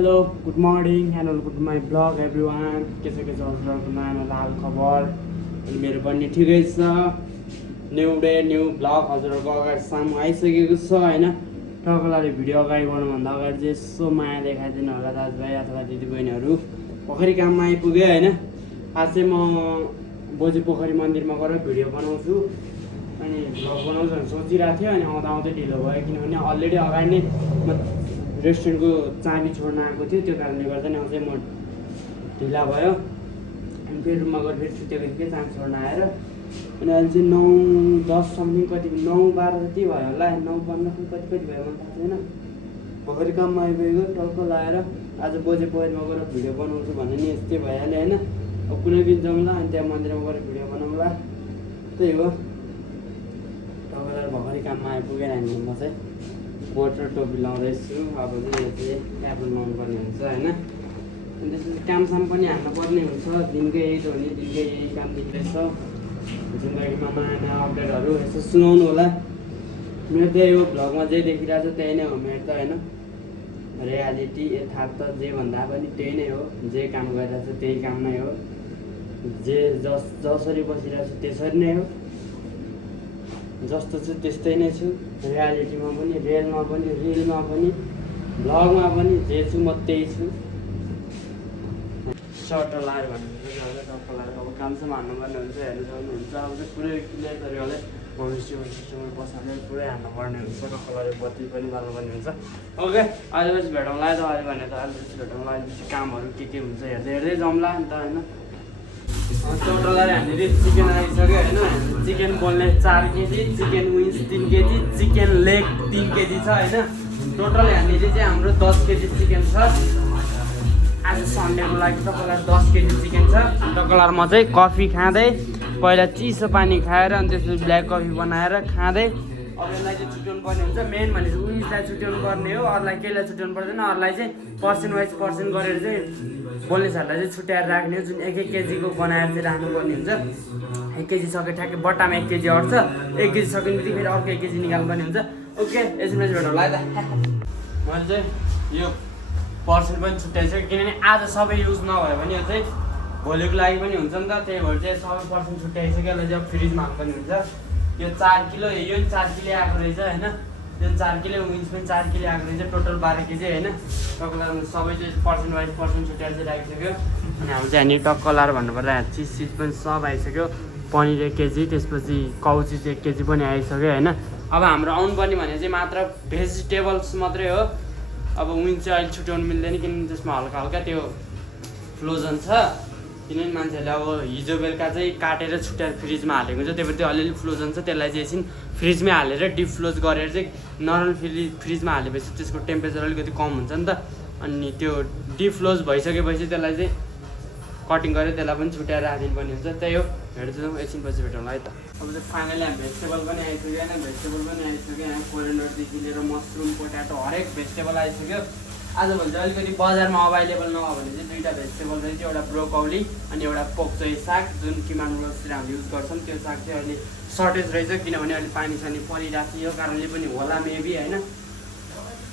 Hello good morning and welcome to my blog everyone के छ हजुरहरूको नयाँ हाल खबर अनि मेरो पनि ठिकै छ। न्यु डे न्यु ब्लग हजुरहरूको अगाडि सामु आइसकेको छ होइन। तपाईँलाई भिडियो अगाडि बढ्नुभन्दा अगाडि चाहिँ यसो माया देखाइदिनु होला दाजुभाइ अथवा दिदीबहिनीहरू। पोखरी काममा आइपुगेँ होइन। आज चाहिँ म बोजी पोखरी मन्दिरमा गएर भिडियो बनाउँछु अनि भ्लग बनाउँछु भनेर सोचिरहेको थिएँ अनि आउँदा आउँदै ढिलो भयो किनभने अलरेडी अगाडि नै रेस्टुरेन्टको चाबी छोड्न आएको थियो। त्यो कारणले गर्दा नि अझै म ढिला भयो अनि फेरि रुममा गएर फेरि सुतेको थिएँ चाबी छोड्न आएर अनि अहिले चाहिँ 9:10 समथिङ कति 9:12 जति भयो होला 9:15 कति भयो मलाई थाहा छैन। भर्खरै काममा आइपुगेको टल्क लाएर आज बोजे पोखरीमा गएर भिडियो बनाउँछु भने नि यस्तै भइहाल्यो होइन। अब कुनै दिन जाउँला अनि त्यहाँ मन्दिरमा गएर भिडियो बनाउँला त्यही हो। तपाईँलाई भर्खरै काममा आइपुगेर हामी म चाहिँ मोटर टोपी लाउँदैछु। अब चाहिँ यो चाहिँ क्यापल लाउनु पर्ने हुन्छ होइन। अनि त्यसपछि कामसाम पनि हाल्नु पर्ने हुन्छ। दिनकै यही त हो नि, दिनकै यही काम दिँदैछ। जिन्दगीमा नयाँ नयाँ अपडेटहरू यसो सुनाउनु होला। मेरो त्यही हो, भ्लगमा जे देखिरहेको छ त्यही नै हो मेरो त होइन। रियालिटी यथार्थ जे भन्दा पनि त्यही नै हो। जे काम गरिरहेको छ त्यही काम नै हो। जे जसरी बसिरहेको छु त्यसरी नै हो। जस्तो छु त्यस्तै नै छु। रियालिटीमा पनि रियलमा पनि रिलमा पनि भ्लगमा पनि जे छु म त्यही छु। सर्ट लाएर भन्नुहुन्छ टक्क लाएर अब कामसम्म हान्नुपर्ने हुन्छ। हेर्नु सक्नुहुन्छ अब चाहिँ पुरै क्लियर गऱ्यो होला। भविष्यमा बसालेर पुरै हान्नुपर्ने हुन्छ। टक्क लाएर बत्ती पनि बाल्नुपर्ने हुन्छ। ओके अहिले पछि भेटौँला त अहिले भने त अहिले पछि भेटौँला। अहिले पछि कामहरू के हुन्छ हेर्दै हेर्दै जाउँला नि त होइन। टोटल हामीले चिकन आइसक्यो होइन। चिकन बोनले 4 KG, chicken wings 3 KG, chicken leg 3 KG छ होइन। टोटल हामीले चाहिँ हाम्रो 10 केजी चिकन छ। आज सन्डेको लागि तपाईँलाई 10 केजी चिकन छ। तपाईँलाई म चाहिँ कफी खाँदै पहिला चिसो पानी खाएर अनि त्यसपछि ब्ल्याक कफी बनाएर खाँदै अब यसलाई चाहिँ छुट्याउनु पर्ने हुन्छ। मेन भनेपछि विङ्सलाई छुट्याउनु पर्ने हो, अरूलाई केहीलाई छुट्याउनु पर्दैन। अरूलाई चाहिँ पर्सेन्ट वाइज पर्सेन्ट गरेर चाहिँ बोनलेसहरूलाई चाहिँ छुट्याएर राख्ने हो। जुन 1-1 केजीको बनाएर चाहिँ राख्नुपर्ने हुन्छ। 1 केजी सक्यो ठ्याक्कै बट्टामा 1 केजी अट्छ। 1 केजी सक्यो बित्तिकै फेरि अर्को 1 केजी निकाल्नुपर्ने हुन्छ। ओके यसमा चाहिँ भेटौँला है त। मैले चाहिँ यो पर्सेन्ट पनि छुट्याइसक्यो किनभने आज सबै युज नभयो भने यो चाहिँ भोलिको लागि पनि हुन्छ नि त। त्यही भएर चाहिँ सबै पर्सेन्ट छुट्याइसक्यो। यसलाई चाहिँ फ्रिजमा हाल्नुपर्ने हुन्छ। यो 4 किलो यो पनि 4 किलो आएको रहेछ होइन। यो 4 किलो विन्स पनि 4 किलो आएको रहेछ। टोटल 12 केजी होइन। टक्क सबै चाहिँ पर्सेन्ट वाइज पर्सेन्ट छुट्याएर चाहिँ राखिसक्यो। अनि हाम्रो चाहिँ यहाँनिर टक्क लाएर भन्नुपर्दा चिज पनि सब आइसक्यो। पनिर 1 केजी, त्यसपछि काउचिज 1 केजी पनि आइसक्यो होइन। अब हाम्रो आउनुपर्ने भने चाहिँ मात्र भेजिटेबल्स मात्रै हो। अब विन्स चाहिँ अहिले छुट्याउनु मिल्दैन किनभने त्यसमा हल्का हल्का त्यो फ्लोजन छ। किनभने मान्छेहरूले अब हिजो बेलुका चाहिँ काटेर छुट्याएर फ्रिजमा हालेको हुन्छ। त्यही भएर त्यो अलिअलि फ्लोजन छ, त्यसलाई चाहिँ एकछिन फ्रिजमै हालेर डिप फ्लोज गरेर चाहिँ नर्मल फ्रिजमा हालेपछि त्यसको टेम्परेचर अलिकति कम हुन्छ नि त। अनि त्यो डिप फ्लोज भइसकेपछि त्यसलाई चाहिँ कटिङ गरेर त्यसलाई पनि छुट्याएर राखिदिनु पर्ने हुन्छ। त्यही हो, भेट्छौँ एकछिनपछि भेटौँला है त। अब चाहिँ फाइनली हामी भेजिटेबल पनि आइसक्यो होइन। भेजिटेबल पनि आइसक्यो। यहाँ कोरिएन्डरदेखि लिएर मसरुम पोट्याटो हरेक भेजिटेबल आइसक्यो। आजभोलि चाहिँ अलिकति बजारमा अभाइलेबल नभयो भने चाहिँ 2टा भेजिटेबल रहेछ। एउटा ब्रोकौली अनि एउटा पोक्चोई साग, जुन किमान रोजतिर हामीले युज गर्छौँ। त्यो साग चाहिँ अहिले सर्टेज रहेछ किनभने अहिले पानी सानी परिरहेको थियो। यो कारणले पनि होला मेबी होइन।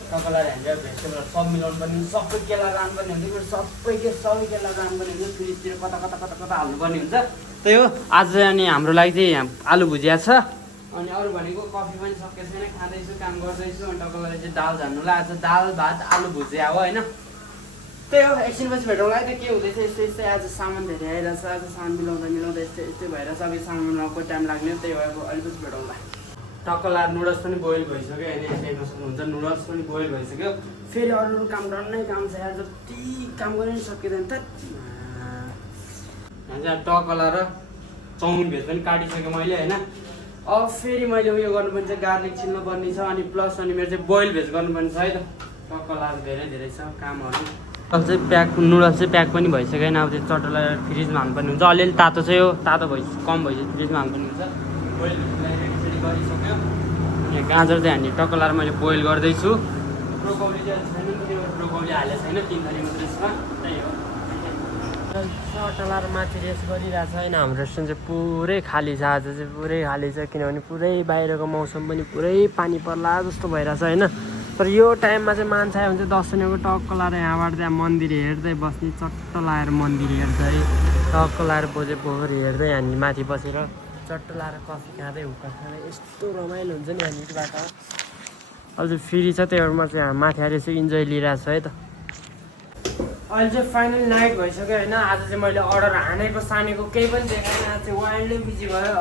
तपाईँलाई हामीले भेजिटेबल सब मिलाउनु पर्ने हुन्छ। सबै केला राख्नुपर्ने हुन्छ। फेरि सबै केला राख्नुपर्ने हुन्छ। फ्रिजतिर कता कता कता कता हाल्नुपर्ने हुन्छ। त्यही हो आज अनि हाम्रो लागि चाहिँ आलु भुजिया छ। अनि अरू भनेको कफी पनि सकेको छैन, खाँदैछु काम गर्दैछु। अनि तपाईँलाई चाहिँ दाल झान्नुलाई आज दाल भात आलु भुजिया हो होइन। त्यही हो एकछिनपछि भेटौँला है त। के हुँदैछ यस्तै यस्तै आज सामान धेरै आइरहेछ। आज सामान मिलाउँदा यस्तै भएर सबै सामान मिलाउनको टाइम लाग्ने। त्यही भएर अलिकति भेटौँला। टक्क लाएर नुडल्स पनि बोइल भइसक्यो होइन। हेर्न सक्नुहुन्छ नुडल्स पनि बोइल भइसक्यो। फेरि अरू काम डन्नै काम छ यार। जति काम गरे पनि सकिँदैन त। यहाँ टक्क लाएर चाउमिन भेज पनि काटिसकेँ मैले होइन। अब फेरि मैले उयो गर्नुपर्ने चाहिँ गार्लिक छिल्नुपर्ने छ। अनि प्लस अनि मेरो चाहिँ बोइल भेज गर्नुपर्ने छ है त। टक्क लाएर धेरै छ कामहरू। अब चाहिँ नुडल्स चाहिँ प्याक पनि भइसक्यो होइन। अब त्यो चटोलाई फ्रिजमा हाल्नुपर्ने हुन्छ। अलिअलि तातो चाहिँ हो, तातो कम भइसक्यो फ्रिजमा हाल्नुपर्ने हुन्छ। बोइल रेडी गरिसक्यो। यहाँ गाजर चाहिँ हामी टक्क लाएर मैले बोइल गर्दैछु। ब्रोकौली चाहिँ छैन, त्यो ब्रोकौली हालेको छैन, 3 थरी मात्रै छ। त्यही हो चटलाएर माथि रेस्ट गरिरहेको छ होइन। हाम्रो रेस्टुरेन्ट चाहिँ पुरै खाली छ। आज चाहिँ पुरै खाली छ किनभने पुरै बाहिरको मौसम पनि पुरै पानी पर्ला जस्तो भइरहेछ होइन। तर यो टाइममा चाहिँ मान्छे आयो भने चाहिँ दर्शनीको टक्क लाएर यहाँबाट त्यहाँ मन्दिर हेर्दै बस्ने चट्ट लाएर मन्दिर हेर्दै टक्क लाएर बोझे पोखरी हेर्दै हामी माथि बसेर चट्ट लाएर कफी खाँदै हुक्का खाँदै यस्तो रमाइलो हुन्छ नि हामीबाट अझ फेरि छ त्योमा चाहिँ माथि आएर यसो इन्जोय लिइरहेको छ है त अहिले चाहिँ फाइनल नाइट भइसक्यो होइन आज चाहिँ मैले अर्डर हानेको सानेको केही पनि देखाएन आज चाहिँ वाइल्डै बिजी भयो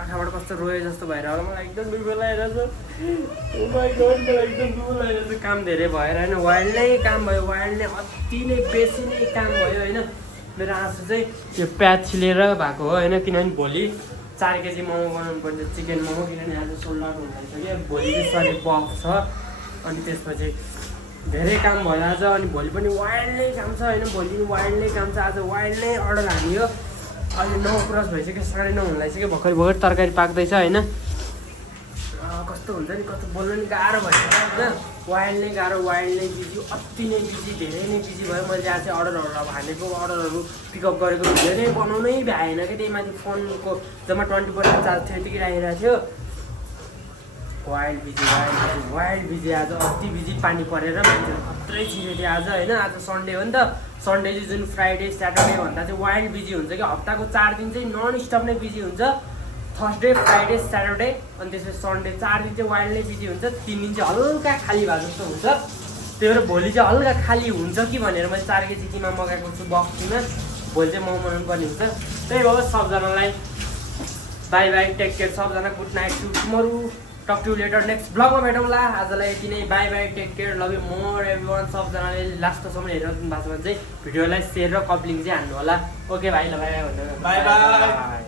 आँखाबाट कस्तो रोए जस्तो भएर होला मलाई एकदम दुःख लागिरहेको छ मलाई एकदम दुःख लागिरहेको छ काम धेरै भएर होइन वाइल्डै काम भयो वाइल्डले अति नै बेसी नै काम भयो होइन मेरो आँसु चाहिँ त्यो प्याज छिलेर भएको हो होइन किनभने भोलि 4 केजी मोमो बनाउनु पर्छ चिकन मोमो किनभने आज सोल्ड आउट हुँदैछ कि भोलि चाहिँ सरी बफ छ अनि त्यसपछि धेरै काम भयो आज अनि भोलि पनि वाइल्डै काम छ होइन भोलि पनि वाइल्डै काम छ आज वाइल्डै अर्डर हानियो अहिले 9 क्रस भइसक्यो 9:30 हुन लागिसक्यो भर्खर तरकारी पाक्दैछ होइन कस्तो हुन्छ नि कस्तो बोल्नु नि गाह्रो भइसक्यो होइन वाइल्ड नै गाह्रो वाइल्ड नै बिजी अति नै बिजी धेरै नै बिजी भयो मैले आज चाहिँ अर्डरहरू अब हानेको अर्डरहरू पिकअप गरेको भिडियो नै बनाउनै भ्याएन कि त्यही माथि फोनको जम्मा 24 चार्ज थियो यतिकै राखिरहेको थियो वाइल्ड बिजी आज अति बिजी पानी परेर मान्छेहरू खत्रै छिर्यो थियो आज होइन आज सन्डे हो नि त सन्डे चाहिँ जुन फ्राइडे स्याटरडे भन्दा चाहिँ वाइल्ड बिजी हुन्छ कि हप्ताको 4 दिन चाहिँ नन स्टप नै बिजी हुन्छ थर्सडे फ्राइडे स्याटरडे अनि त्यसपछि सन्डे 4 दिन चाहिँ वाइल्ड नै बिजी हुन्छ 3 दिन चाहिँ हल्का खाली भए जस्तो हुन्छ त्यही भएर भोलि चाहिँ हल्का खाली हुन्छ कि भनेर मैले 4 केजी किमा मगाएको छु बक्सीमा भोलि चाहिँ मोमो बनाउनु पर्ने हुन्छ त्यही भयो सबजनालाई बाई बाई टेक केयर सबजना good night to tomorrow talk to later next ब्लगमा भेटौँला आजलाई यति नै bye bye take care love you more everyone सबजनाले लास्टसम्म हेरिरहनु भएको छ भने चाहिँ भिडियोलाई सेयर र कपलिङ चाहिँ हान्नु होला ओके भाइ ल बाई बाई भन्नु बाई बाई